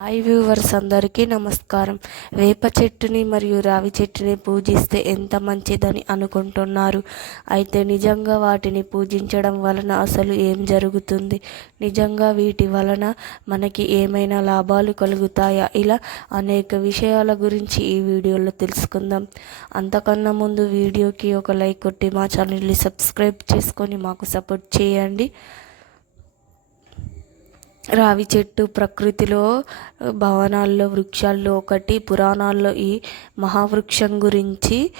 Hi viewers అందరికీ నమస్కారం. వేప చెట్టుని మరియు రావి చెట్టుని పూజిస్తే ఎంత మంచిదని అనుకుంటున్నారు? అయితే నిజంగా వాటిని పూజించడం వలన అసలు ఏం జరుగుతుంది? నిజంగా వీటి వలన మనకి ఏమైనా లాభాలు కలుగుతాయా? ఇలా అనేక విషయాల గురించి ఈ వీడియోలో తెలుసుకుందాం. అంతకన్నా ముందు వీడియోకి ఒక లైక్ కొట్టి మా ఛానల్ని సబ్స్క్రైబ్ చేసుకొని మాకు సపోర్ట్ చేయండి. రావి చెట్టు ప్రకృతిలో భవనాల్లో వృక్షాల్లో ఒకటి పురాణాల్లో ఈ మహావృక్షం గురించి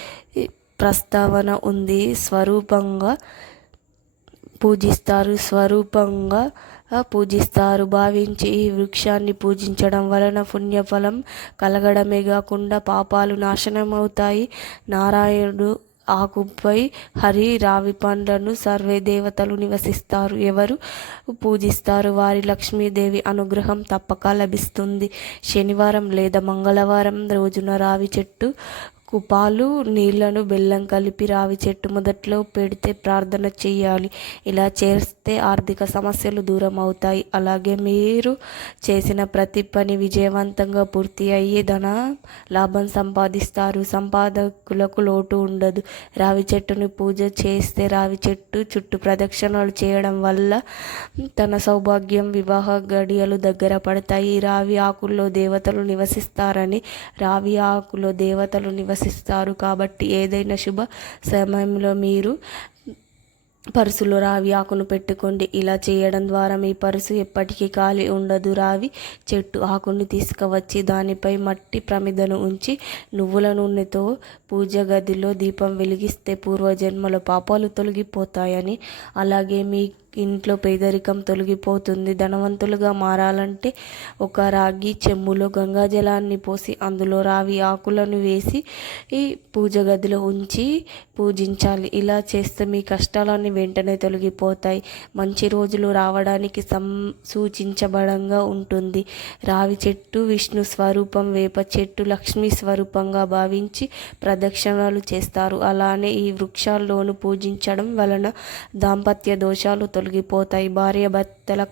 ప్రస్తావన ఉంది. స్వరూపంగా పూజిస్తారు స్వరూపంగా పూజిస్తారు. భావించి ఈ వృక్షాన్ని పూజించడం వలన పుణ్యఫలం కలగడమే కాకుండా పాపాలు నాశనమవుతాయి నారాయణుడు ఆకుపై హరి రావి పండ్లను సర్వే దేవతలు నివసిస్తారు. ఎవరు పూజిస్తారు? వారి లక్ష్మీదేవి అనుగ్రహం తప్పక లభిస్తుంది. శనివారం లేదా మంగళవారం రోజున రావి చెట్టు కుపాలు నీళ్ళను బెల్లం కలిపి రావి చెట్టు మొదట్లో పెడితే ప్రార్థన చేయాలి. ఇలా చేస్తే ఆర్థిక సమస్యలు దూరం అవుతాయి అలాగే మీరు చేసిన ప్రతి పని విజయవంతంగా పూర్తి అయ్యి ధన లాభం సంపాదిస్తారు. సంపాదకులకు లోటు ఉండదు. రావి చెట్టును పూజ చేస్తే రావి చెట్టు చుట్టూ ప్రదక్షిణలు చేయడం వల్ల తన సౌభాగ్యం వివాహ గడియలు దగ్గర పడతాయి. రావి ఆకుల్లో దేవతలు నివసిస్తారని రావి ఆకులో దేవతలు నివసి నివసిస్తారు కాబట్టి ఏదైనా శుభ సమయంలో మీరు పర్సులో రావి ఆకును పెట్టుకోండి. ఇలా చేయడం ద్వారా మీ పర్సు ఎప్పటికీ ఖాళీ ఉండదు. రావి చెట్టు ఆకును తీసుకువచ్చి దానిపై మట్టి ప్రమిదను ఉంచి నువ్వుల నూనెతో పూజ గదిలో దీపం వెలిగిస్తే పూర్వజన్మల పాపాలు తొలగిపోతాయని అలాగే మీ ఇంట్లో పేదరికం తొలగిపోతుంది. ధనవంతులుగా మారాలంటే ఒక రాగి చెమ్ములో గంగాజలాన్ని పోసి అందులో రావి ఆకులను వేసి ఈ పూజ గదిలో ఉంచి పూజించాలి. ఇలా చేస్తే మీ కష్టాలన్నీ వెంటనే తొలగిపోతాయి. మంచి రోజులు రావడానికి సం సూచించబడంగా ఉంటుంది. రావి చెట్టు విష్ణు స్వరూపం వేప చెట్టు లక్ష్మీ స్వరూపంగా భావించి ప్రదక్షిణలు చేస్తారు. అలానే ఈ వృక్షాల్లోను పూజించడం వలన దాంపత్య దోషాలు తొలగి తొలగిపోతాయి. భార్య భర్తల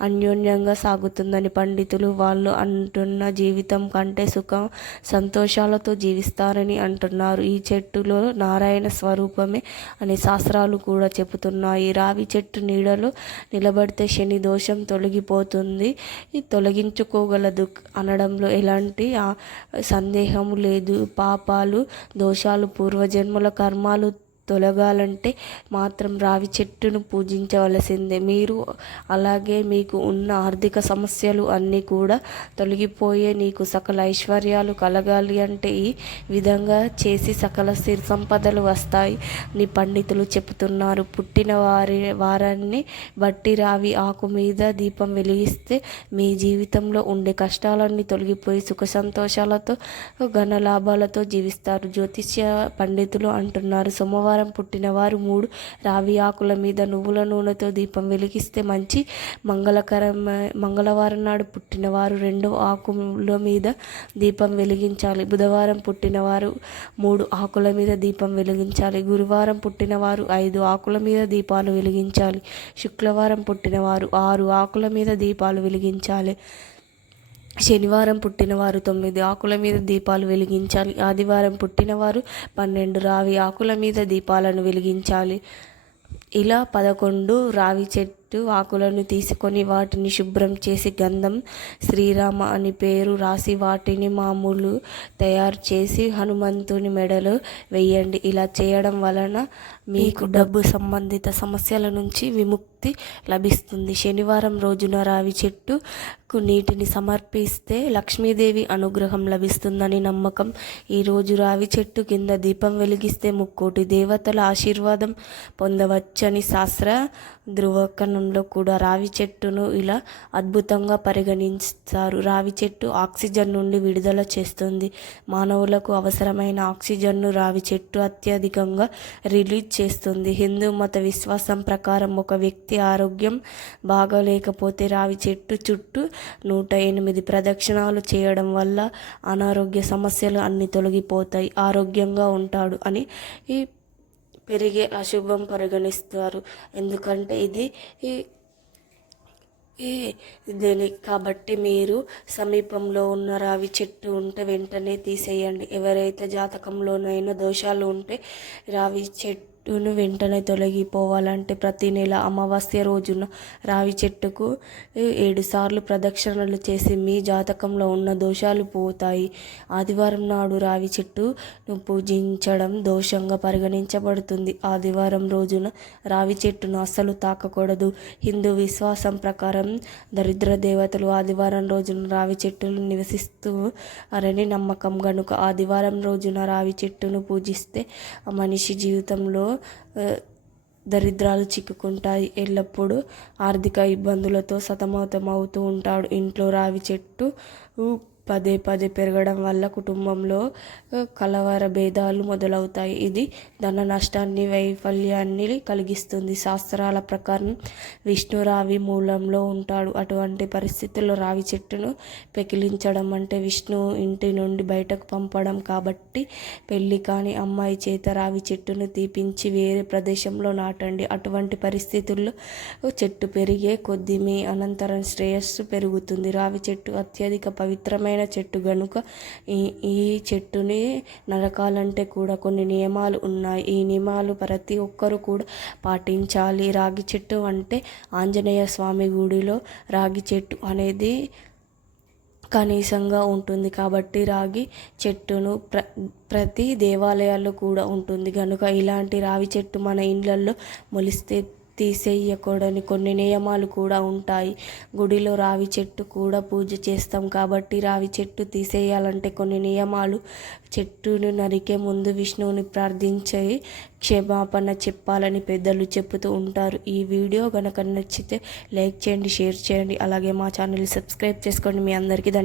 అన్యోన్యంగా సాగుతుందని పండితులు వాళ్ళు అంటున్న జీవితం కంటే సుఖం సంతోషాలతో జీవిస్తారని అంటున్నారు. ఈ చెట్టులో నారాయణ స్వరూపమే అని శాస్త్రాలు కూడా చెబుతున్నాయి. రావి చెట్టు నీడలో నిలబడితే శని దోషం తొలగిపోతుంది. తొలగించుకోగలదు అనడంలో ఎలాంటి సందేహం లేదు. పాపాలు దోషాలు పూర్వజన్మల కర్మాలు తొలగాలంటే మాత్రం రావి చెట్టును పూజించవలసిందే. మీరు అలాగే మీకు ఉన్న ఆర్థిక సమస్యలు అన్నీ కూడా తొలగిపోయే నీకు సకల ఐశ్వర్యాలు కలగాలి అంటే ఈ విధంగా చేసి సకల సిరి సంపదలు వస్తాయి. నీ పండితులు చెబుతున్నారు పుట్టిన వారి వారాన్ని బట్టి రావి ఆకు మీద దీపం వెలిగిస్తే మీ జీవితంలో ఉండే కష్టాలన్నీ తొలగిపోయి సుఖ సంతోషాలతో ఘన లాభాలతో జీవిస్తారు. జ్యోతిష్య పండితులు అంటున్నారు సోమవారం ప్రకారం పుట్టినవారు మూడు. రావి ఆకుల మీద నువ్వుల నూనెతో దీపం వెలిగిస్తే మంచి మంగళకరం మంగళవారం నాడు పుట్టినవారు రెండు ఆకుల మీద దీపం వెలిగించాలి. బుధవారం పుట్టినవారు మూడు ఆకుల మీద దీపం వెలిగించాలి. గురువారం పుట్టినవారు ఐదు ఆకుల మీద దీపాలు వెలిగించాలి. శుక్రవారం పుట్టినవారు ఆరు ఆకుల మీద దీపాలు వెలిగించాలి. శనివారం పుట్టినవారు తొమ్మిది ఆకుల మీద దీపాలు వెలిగించాలి. ఆదివారం పుట్టినవారు పన్నెండు రావి ఆకుల మీద దీపాలను వెలిగించాలి. ఇలా పదకొండు రావి చెట్టు ఆకులను తీసుకొని వాటిని శుభ్రం చేసి గంధం శ్రీరామ అని పేరు రాసి వాటిని మామూలు తయారు చేసి హనుమంతుని మెడలో వేయండి. ఇలా చేయడం వలన మీకు డబ్బు సంబంధిత సమస్యల నుంచి విముక్తి లభిస్తుంది. శనివారం రోజున రావి చెట్టుకు నీటిని సమర్పిస్తే లక్ష్మీదేవి అనుగ్రహం లభిస్తుందని నమ్మకం. ఈరోజు రావి చెట్టు కింద దీపం వెలిగిస్తే ముక్కోటి దేవతల ఆశీర్వాదం పొందవచ్చని శాస్త్ర ధృవకణంలో కూడా రావి చెట్టును ఇలా అద్భుతంగా పరిగణిస్తారు రావి చెట్టు ఆక్సిజన్ నుండి విడుదల చేస్తుంది. మానవులకు అవసరమైన ఆక్సిజన్ను రావి చెట్టు అత్యధికంగా రిలీజ్ చేస్తుంది. హిందూ మత విశ్వాసం ప్రకారం ఒక వ్యక్తి ఆరోగ్యం బాగలేకపోతే రావి చెట్టు చుట్టూ నూట ఎనిమిది ప్రదక్షిణాలు చేయడం వల్ల అనారోగ్య సమస్యలు అన్ని తొలగిపోతాయి. ఆరోగ్యంగా ఉంటాడు అని ఈ పెరిగే అశుభం పరిగణిస్తారు. ఎందుకంటే ఇది ఏ దీని కాబట్టి మీరు సమీపంలో ఉన్న రావి చెట్టు ఉంటే వెంటనే తీసేయండి. ఎవరైతే జాతకంలోనైనా దోషాలు ఉంటే రావి చెట్టు ను వెంటనే తొలగిపోవాలంటే ప్రతి నెల అమావాస్య రోజున రావి చెట్టుకు ఏడు సార్లు ప్రదక్షిణలు చేసి మీ జాతకంలో ఉన్న దోషాలు పోతాయి. ఆదివారం నాడు రావి చెట్టును పూజించడం దోషంగా పరిగణించబడుతుంది. ఆదివారం రోజున రావి చెట్టును అస్సలు తాకకూడదు. హిందూ విశ్వాసం ప్రకారం దరిద్ర దేవతలు ఆదివారం రోజున రావి చెట్టును నివసిస్తూ అరని నమ్మకం గనుక ఆదివారం రోజున రావి చెట్టును పూజిస్తే మనిషి జీవితంలో దరిద్రాలు చిక్కుకుంటాయి. ఎల్లప్పుడూ ఆర్థిక ఇబ్బందులతో సతమతమవుతూ ఉంటాడు. ఇంట్లో రావి చెట్టు పదే పదే పెరగడం వల్ల కుటుంబంలో కలవర భేదాలు మొదలవుతాయి. ఇది ధన నష్టాన్ని వైఫల్యాన్ని కలిగిస్తుంది. శాస్త్రాల ప్రకారం విష్ణు రావి మూలంలో ఉంటాడు. అటువంటి పరిస్థితుల్లో రావి చెట్టును పెకిలించడం అంటే విష్ణు ఇంటి నుండి బయటకు పంపడం కాబట్టి పెళ్ళి కాని అమ్మాయి చేత రావి చెట్టును తీపించి వేరే ప్రదేశంలో నాటండి. అటువంటి పరిస్థితుల్లో చెట్టు పెరిగే కొద్ది మీ అనంతరం శ్రేయస్సు పెరుగుతుంది. రావి చెట్టు అత్యధిక పవిత్రమైన చెట్టు. గనుక ఈ ఈ చెట్టుని నరకాలంటే కూడా కొన్ని నియమాలు ఉన్నాయి. ఈ నియమాలు ప్రతి ఒక్కరు కూడా పాటించాలి. రాగి చెట్టు అంటే ఆంజనేయ స్వామి గుడిలో రాగి చెట్టు అనేది కనీసంగా ఉంటుంది. కాబట్టి రాగి చెట్టును ప్ర ప్రతి దేవాలయాల్లో కూడా ఉంటుంది. కనుక ఇలాంటి రావి చెట్టు మన ఇండ్లల్లో మొలిస్తే తీసేయకూడని కొన్ని నియమాలు కూడా ఉంటాయి. గుడిలో రావి చెట్టు కూడా పూజ చేస్తాం కాబట్టి రావి చెట్టు తీసేయాలంటే కొన్ని నియమాలు. చెట్టును నరికే ముందు విష్ణువుని ప్రార్థించే క్షమాపణ చెప్పాలని పెద్దలు చెబుతూ ఉంటారు. ఈ వీడియో కనుక నచ్చితే లైక్ చేయండి షేర్ చేయండి. అలాగే మా ఛానల్ సబ్స్క్రైబ్ చేసుకోండి. మీ అందరికీ ధన్య